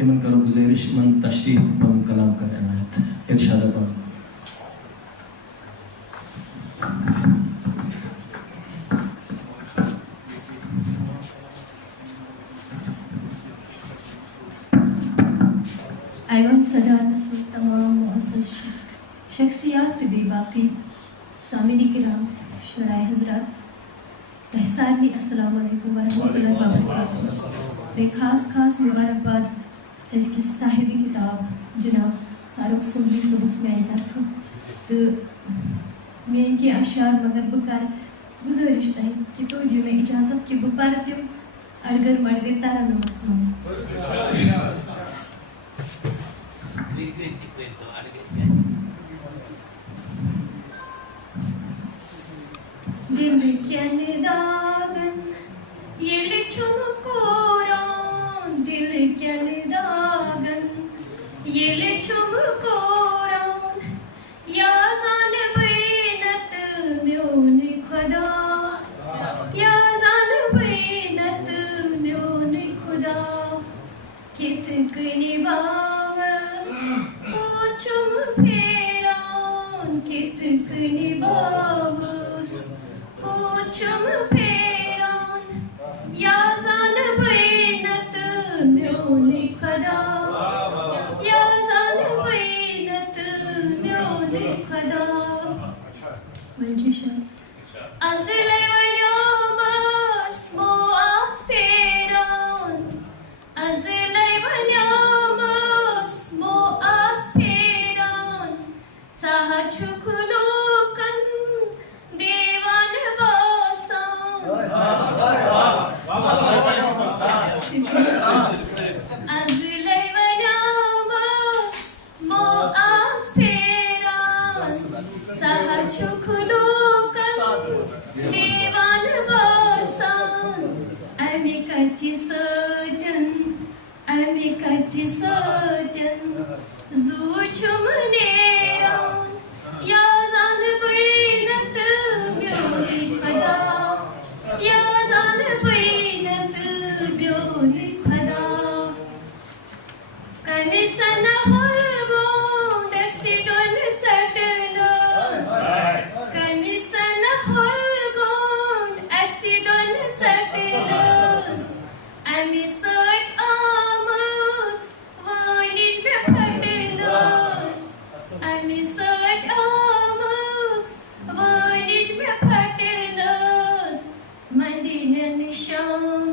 इमन करो गुजारिश मन तशरीफ पन कलाम कर अनायत इरशाद पाक ऐवान सदात असवस तमाम मुअज़्ज़ज़ शख्सियात भी बाकी सामिनी किराम शुराए हज़रात तहसानी अस्सलाम वालेकुम वरहमतुल्लाहि वबरकातुहू। खास मुबारकबाद इसकी साहिबी किताब जनाब फारूक सुमरी सबस मेरी तरफ तो मैं इनके अशार मगर बकर गुजारिश तय कि तो दियो मैं इजाज़त कि बपर तुम अड़गर मड़गर तारा नमस दिल के दागन ये चुमकोरान दिल के दागन ये चुमकोरान या जान बैनत म्योन खुदा या जान बैनत म्योन खुदा कितकनी बावस को चुम फेरान कितकनी बावस को चुम फेरान या जान बैनत म्योन खुदा या जान बैनत म्योन खुदा मंजूशा अज़ले वन्यामस मोआस फेरान अज़ले वन्यामस मोआस फेरान साहा छुखलुकन देवान बासान अज़ले वन्यामस मोआस फेरान साहा छुखलुकन देवान बासान अमी कति सदन ज़ूचुम नेरान या जान बैनत म्योन खुदा या जान बैनत म्योन खुदा कमिसन हलगों दर्शिगन चटनस कमिसन हलगों दर्शिगन चटनस अमी सद आमज वालिश में फटनस अमी सद आमज वालिश में फटनस मंदिने निशान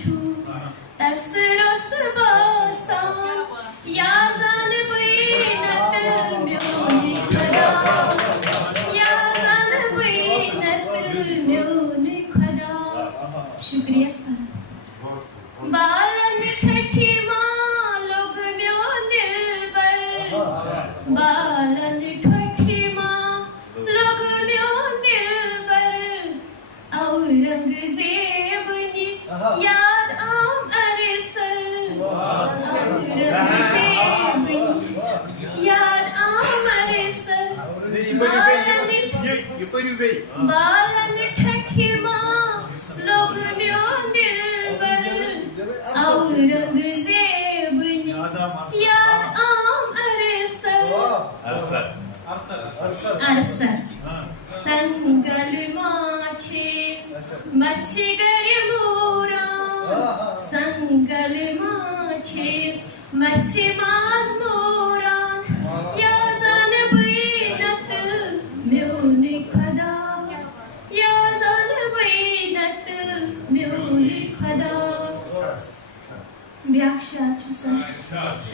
छू तसरस बासान या जान बैनत म्योन खुदा या जान बैनत म्योन खुदा शुक्रिया सर बालन ठठी माँ लोग म्योन दिलबर बालन ठठी माँ लोग म्योन दिलबर औरंगज़ेबनी याद आम अरसर औरंगज़ेबनी याद आम अरसर बालन ठठी माँ लोग म्योन दिलबर औरंगज़ेबनी याद आम अरसर संगल माछेस मत्स्यगर मोरान संगल माछेस मत्स्य माज मोरान या जान बैनत म्योन खुदा या जान बैनत म्योन खुदा व्याख्या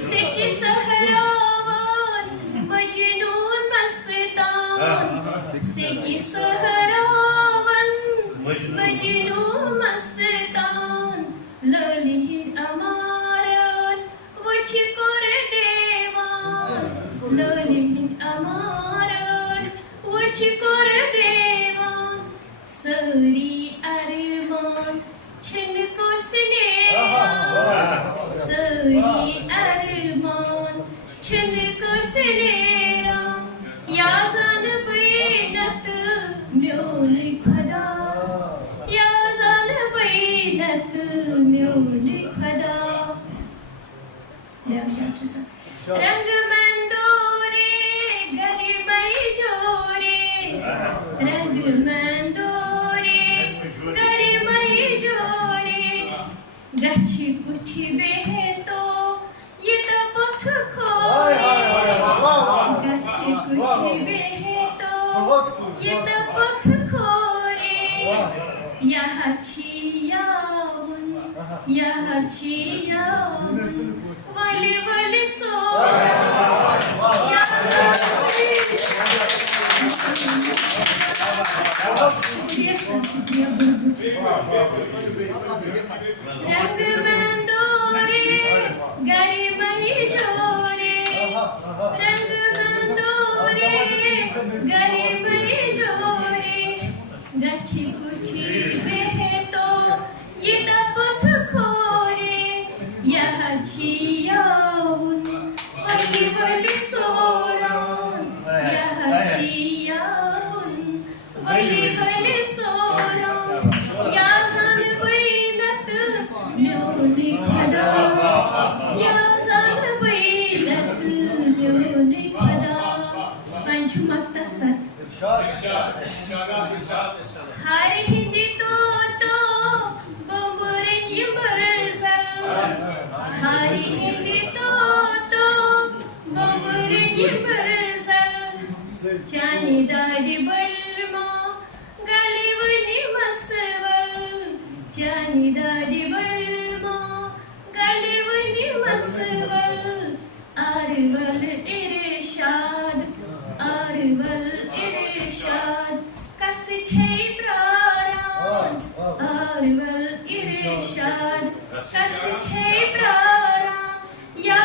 सेकी सहरावन मजनून मस्तान सेकी सहरावन मजनून मस्तान ललिहिन अमारन वची कोर देवान ललिहिन अमारन वची कोर देवान सरी अरमान छिनको स्नेहान सरी अरमान छिनको स्नेहान या जान बैनत म्योन खुदा या जान बैनत म्योन खदा रंग मंदोरे गरिमई जोरे रंग मंदोरे गरिमई जोरे गच्छी कुठी बेहेतो ये तपथ खोरे गच्छी कुठी बेहेतो ये तपथ खोरे यह छियावन वली वली सो या रंग मंदोरे गरिमई जोरे रंग मंदोरे गरिमई जोरे गच्छी कुठी बेहेतो ये तपथ खोरे यह छियावन वली वली सोरान यह छियावन वली वली सोरान या जान बैनत म्योनी खदा या जान बैनत म्योनी खदा पंचम मक्तसर हर हिंदी तो बम्बुरन यमरजल हर हिंदी तो बम्बुरन यमरजल जानी दादी बलमा गलीवनी मसवल जानी दादी बलमा गलीवनी मसवल आरवल इरशाद कस छै प्राण आरवल इरशाद कस छै प्राण या